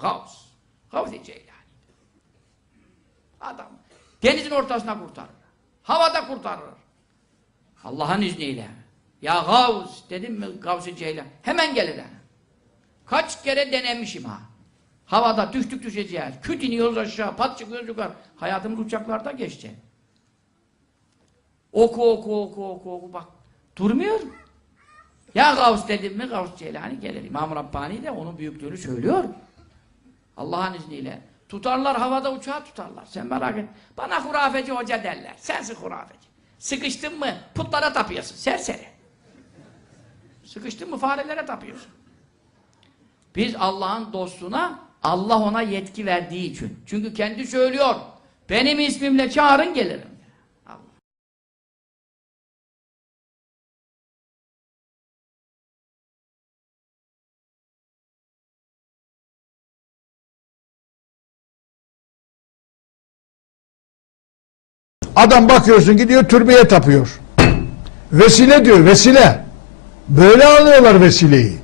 Gavs. Gavs-i Ceylani. Adam denizin ortasına kurtarır. Havada kurtarır. Allah'ın izniyle. Ya Gavs dedim mi Gavs-i Ceylan hemen gelir. Kaç kere denemişim ha. Havada düştük düşeceğiz. Küt iniyoruz aşağı, pat çıkıyoruz yukarı. Hayatımız uçaklarda geçti. Oku oku oku oku oku bak. Durmuyor. Ya Gavs dedim mi Gavs Ceylani gelir. İmam Rabbani de onun büyüklüğünü söylüyor. Allah'ın izniyle. Tutarlar havada uçağı tutarlar. Sen merak et. Bana hurafeci hoca derler. Sensin hurafeci. Sıkıştın mı putlara tapıyorsun. Serseri. Sıkıştın mı farelere tapıyorsun. Biz Allah'ın dostuna Allah ona yetki verdiği için. Çünkü kendi söylüyor. Benim ismimle çağırın gelirim. Adam bakıyorsun gidiyor türbeye tapıyor. Vesile diyor vesile. Böyle alıyorlar vesileyi.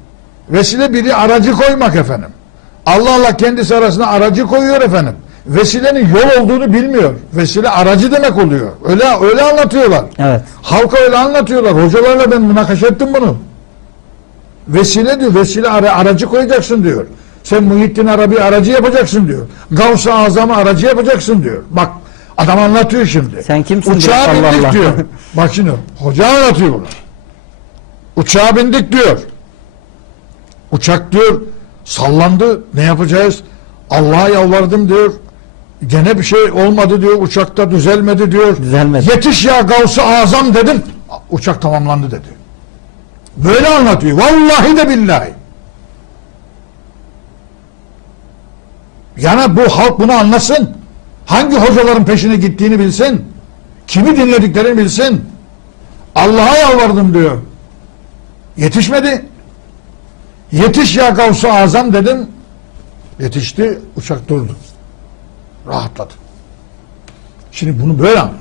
Vesile biri aracı koymak efendim. Allah Allah kendisi arasında aracı koyuyor efendim. Vesilenin yol olduğunu bilmiyor. Vesile aracı demek oluyor. Öyle öyle anlatıyorlar. Evet. Halka öyle anlatıyorlar. Hocalarla ben münakaşa ettim bunu. Vesile diyor. Vesile ara, aracı koyacaksın diyor. Sen Muhittin Arabi aracı yapacaksın diyor. Gavs-ı Azam'ı aracı yapacaksın diyor. Bak adam anlatıyor şimdi. Sen kimsin Uçağa diyor, bindik Allah. diyor. Bak şimdi hoca anlatıyor bunu. Uçağa bindik diyor. Uçak diyor sallandı. Ne yapacağız? Allah'a yalvardım diyor. Gene bir şey olmadı diyor. Uçakta düzelmedi diyor. Düzelmedi. Yetiş ya Gavs-ı Azam dedim. Uçak tamamlandı dedi. Böyle anlatıyor. Vallahi de billahi. Yani bu halk bunu anlasın. Hangi hocaların peşine gittiğini bilsin. Kimi dinlediklerini bilsin. Allah'a yalvardım diyor. Yetişmedi. Yetiş ya Gavs-ı Azam dedim. Yetişti. Uçak durdu. Rahatladı. Şimdi bunu böyle anlıyor.